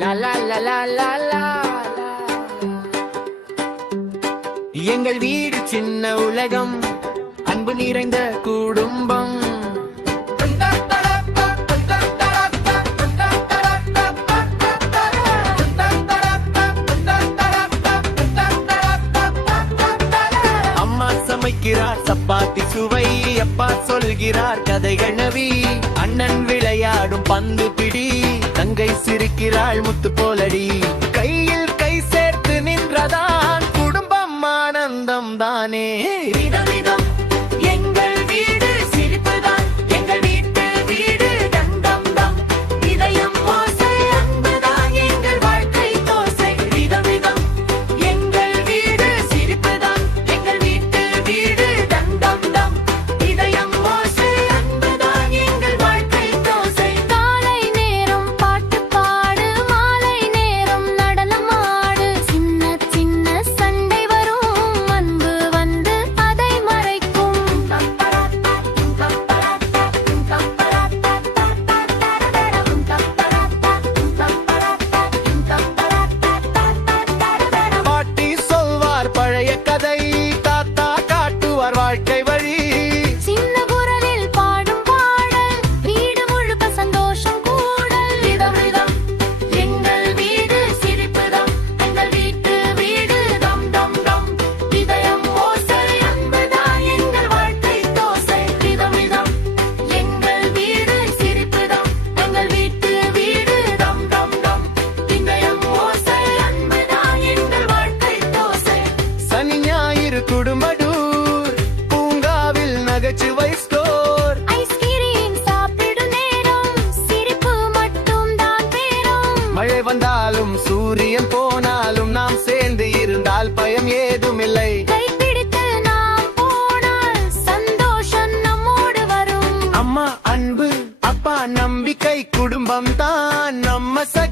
லா லா லா லா லா லா. எங்கள் வீடு சின்ன உலகம், அன்பு நிறைந்த குடும்பம். அம்மா சமைக்கிறார் சப்பாத்தி சுவை, அப்பா சொல்கிறார் கதைகள் நவி. அண்ணன் விளையாடும் பந்து பிடி, தங்கை சிரிக்கிறாள் முத்து போலடி. கையில் கை சேர்த்து நின்றதான் குடும்பம் ஆனந்தம் தானே. விதவிதம் எங்கள் வீடு சிரிப்புதான், எங்கள் வீட்டு வீடு தங்கம் தம். இதயம் ஓசை அன்புதான் எங்கள் வாழ்க்கை தோசை. விதவிதம் எங்கள் வீடு சிரிப்புதான், எங்கள் வீட்டு வீடு தங்கம் தம். இதயம் ஓசை அன்புதான் எங்கள் வாழ்க்கை தோசை. காலை நேரம் பாட்டு பாடு, மாலை நேரம் நடனம் ஆடு. சின்ன சின்ன சண்டை வரும், அன்பு வந்து அதை மறைக்கும். பாட்டி சொல்வார் பழைய கதை, தாத்தா காட்டுவார் வாழ்க்கை வழி. சின்ன குரலில் பாடும் பாடல், வீடு முழுக்க சந்தோஷம் கூடல். விதவிதம் எங்கள் வீடு சிரிப்புதான், எங்கள் வீட்டு வீடு தம் தம் தம். இதயம் ஓசை அன்புதான் எங்கள் வாழ்க்கை தோசை. விதவிதம் எங்கள் வீடு சிரிப்புதான், எங்கள் வீட்டு வீடு தம் தம் தம். இதயம் ஓசை அன்புதான் எங்கள் வாழ்க்கை தோசை. சனி ஞாயிறு குடும்ப டூர், பூங்காவில் நகைச்சுவை ஸ்டோர். ஐஸ்கிரீம் சாப்பிடும் நேரம், சிரிப்பு மட்டும் தான் பேரும். மழை வந்தாலும் சூரியன் போனாலும் நாம் சேர்ந்து இருந்தால் பயம் ஏதுமில்லை. கைப்பிடித்து நாம் போனால் சந்தோஷம் நம்மோடு வரும். அம்மா அன்பு, அப்பா நம்பிக்கை, குடும்பம் தான் நம்ம சக்தி.